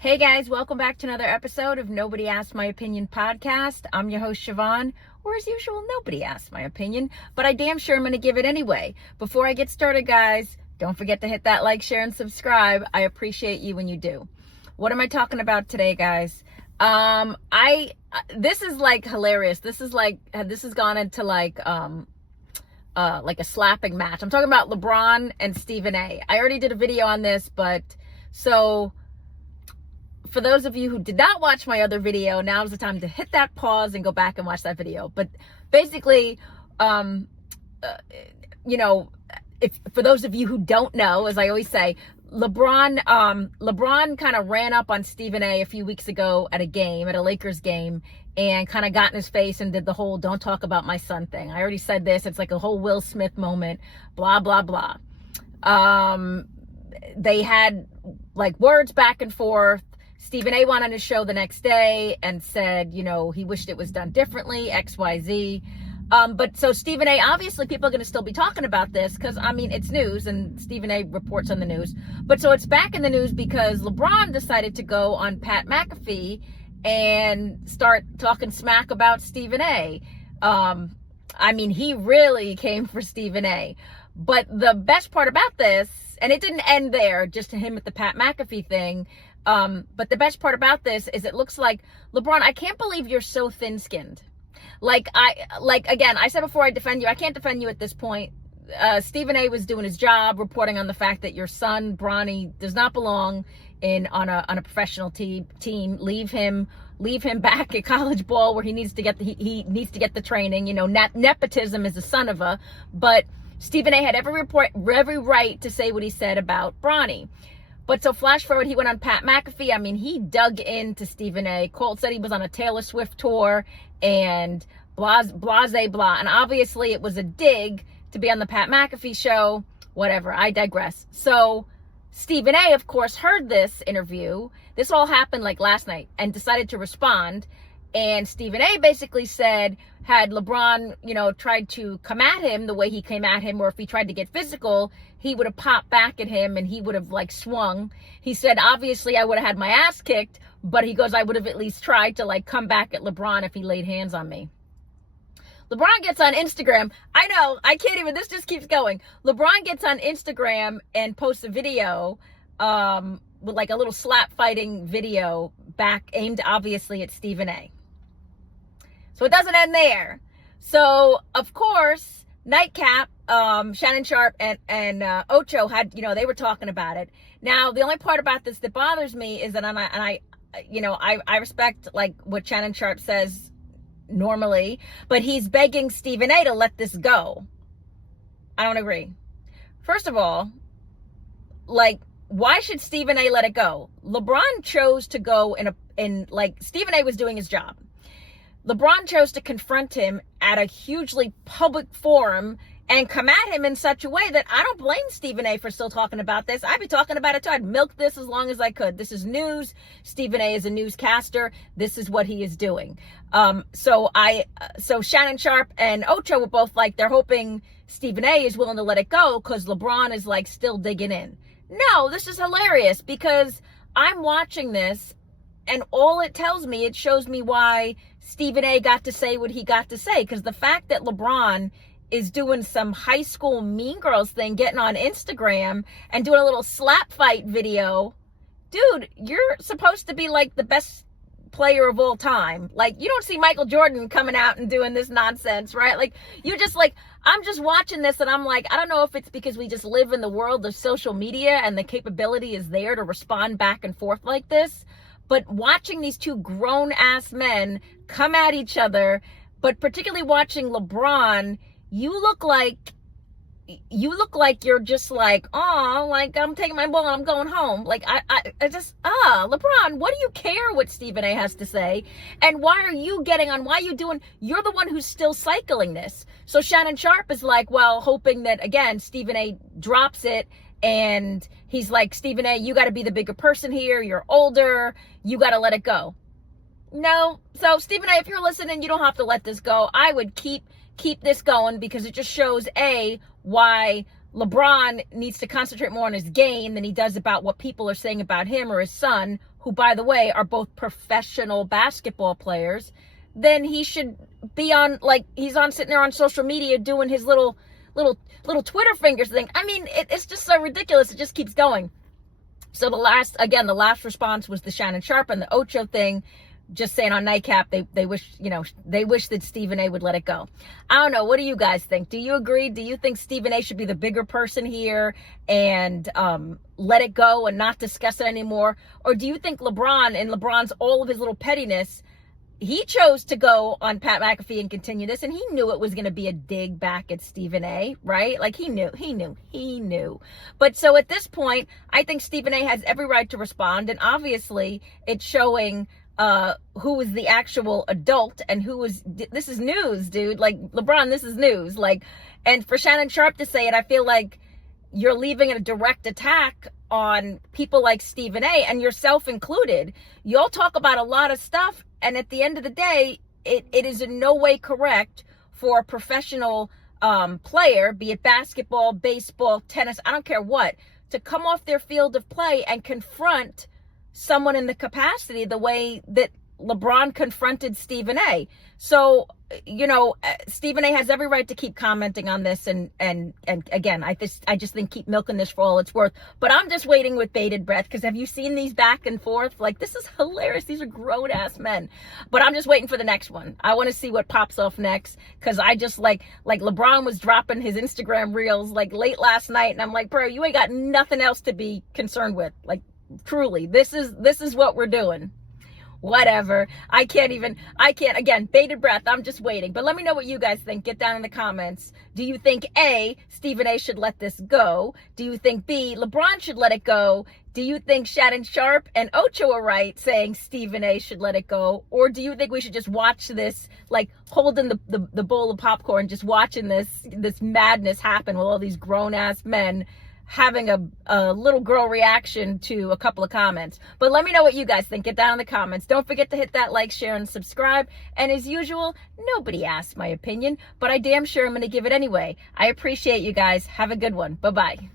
Hey guys, welcome back to another episode of Nobody Asked My Opinion podcast. I'm your host, Siobhan, or as usual, nobody asked my opinion, but I damn sure I'm going to give it anyway. Before I get started, guys, don't forget to hit that like, share, and subscribe. I appreciate you when you do. What am I talking about today, guys? This is like hilarious. This has gone into like a slapping match. I'm talking about LeBron and Stephen A. I already did a video on this, but so for those of you who did not watch my other video, now is the time to hit that pause and go back and watch that video. But basically, if for those of you who don't know, as I always say, LeBron kind of ran up on Stephen A few weeks ago at a Lakers game, and kind of got in his face and did the whole "don't talk about my son" thing. I already said this. It's like a whole Will Smith moment, blah, blah, blah. They had like words back and forth. Stephen A went on his show the next day and said, he wished it was done differently, XYZ. But so Stephen A, obviously people are going to still be talking about this because, it's news and Stephen A reports on the news. But so it's back in the news because LeBron decided to go on Pat McAfee and start talking smack about Stephen A. He really came for Stephen A. But the best part about this, and it didn't end there, just to him with the Pat McAfee thing. But the best part about this is it looks like, LeBron, I can't believe you're so thin-skinned. Again, I said before I defend you, I can't defend you at this point. Stephen A was doing his job, reporting on the fact that your son, Bronny, does not belong on a professional team. Leave him back at college ball where he needs to get the training. Nepotism is the son of a, but Stephen A had every right to say what he said about Bronny. But so flash forward, he went on Pat McAfee. He dug into Stephen A. Colt said he was on a Taylor Swift tour and blah. And obviously it was a dig to be on the Pat McAfee show. Whatever, I digress. So Stephen A, of course, heard this interview. This all happened like last night and decided to respond. And Stephen A basically said, had LeBron, tried to come at him the way he came at him, or if he tried to get physical, he would have popped back at him and he would have swung. He said, obviously I would have had my ass kicked, but he goes, I would have at least tried to come back at LeBron if he laid hands on me. LeBron gets on Instagram. I know, I can't even, this just keeps going. LeBron gets on Instagram and posts a video, with a little slap fighting video back aimed obviously at Stephen A. So it doesn't end there. So of course, Nightcap, Shannon Sharp and Ocho had, they were talking about it. Now, the only part about this that bothers me is that, I respect what Shannon Sharp says normally, but he's begging Stephen A to let this go. I don't agree. First of all, why should Stephen A let it go? LeBron chose to go Stephen A was doing his job. LeBron chose to confront him at a hugely public forum and come at him in such a way that I don't blame Stephen A for still talking about this. I'd be talking about it too. I'd milk this as long as I could. This is news. Stephen A is a newscaster. This is what he is doing. So Shannon Sharp and Ocho were both they're hoping Stephen A is willing to let it go because LeBron is still digging in. No, this is hilarious because I'm watching this and all it tells me, it shows me why Stephen A got to say what he got to say. Because the fact that LeBron is doing some high school Mean Girls thing, getting on Instagram and doing a little slap fight video, dude, you're supposed to be the best player of all time. You don't see Michael Jordan coming out and doing this nonsense, right? You just I'm just watching this and I'm I don't know if it's because we just live in the world of social media and the capability is there to respond back and forth like this. But watching these two grown-ass men come at each other, but particularly watching LeBron, you look like you're just I'm taking my ball and I'm going home. LeBron, what do you care what Stephen A has to say? And why are you getting on? Why are you doing, you're the one who's still cycling this. So Shannon Sharp is hoping that, again, Stephen A drops it. And he's Stephen A, you got to be the bigger person here. You're older. You got to let it go. No. So Stephen A, if you're listening, you don't have to let this go. I would keep this going because it just shows why LeBron needs to concentrate more on his game than he does about what people are saying about him or his son, who, by the way, are both professional basketball players, then he should be on, like, he's on sitting there on social media doing his little Twitter fingers thing. I mean, it's just so ridiculous. It just keeps going. So the last response was the Shannon Sharpe and the Ocho thing, just saying on Nightcap, they wish that Stephen A would let it go. I don't know. What do you guys think? Do you agree? Do you think Stephen A should be the bigger person here and let it go and not discuss it anymore? Or do you think LeBron's all of his little pettiness, he chose to go on Pat McAfee and continue this, and he knew it was going to be a dig back at Stephen A, right? Like, he knew. But so at this point, I think Stephen A has every right to respond, and obviously it's showing who is the actual adult and this is news, dude. Like, LeBron, this is news. Like, and for Shannon Sharpe to say it, I feel like you're leaving a direct attack on people like Stephen A, and yourself included. You all talk about a lot of stuff, and at the end of the day, it is in no way correct for a professional player, be it basketball, baseball, tennis, I don't care what, to come off their field of play and confront someone in the capacity the way that LeBron confronted Stephen A. So, Stephen A has every right to keep commenting on this, and again, I just think keep milking this for all it's worth. But I'm just waiting with bated breath, because have you seen these back and forth? Like, this is hilarious. These are grown ass men. But I'm just waiting for the next one. I want to see what pops off next, because I just like LeBron was dropping his Instagram reels like late last night, and I'm like, bro, you ain't got nothing else to be concerned with. Like, truly, this is what we're doing. Whatever. I can't, again, bated breath. I'm just waiting. But let me know what you guys think. Get down in the comments. Do you think A, Stephen A should let this go? Do you think B, LeBron should let it go? Do you think Shannon Sharpe and Ocho are right saying Stephen A should let it go? Or do you think we should just watch this, like holding the bowl of popcorn, just watching this madness happen with all these grown ass men having a little girl reaction to a couple of comments? But let me know what you guys think. Get down in the comments. Don't forget to hit that like, share, and subscribe. And as usual, nobody asked my opinion, but I damn sure am going to give it anyway. I appreciate you guys. Have a good one. Bye-bye.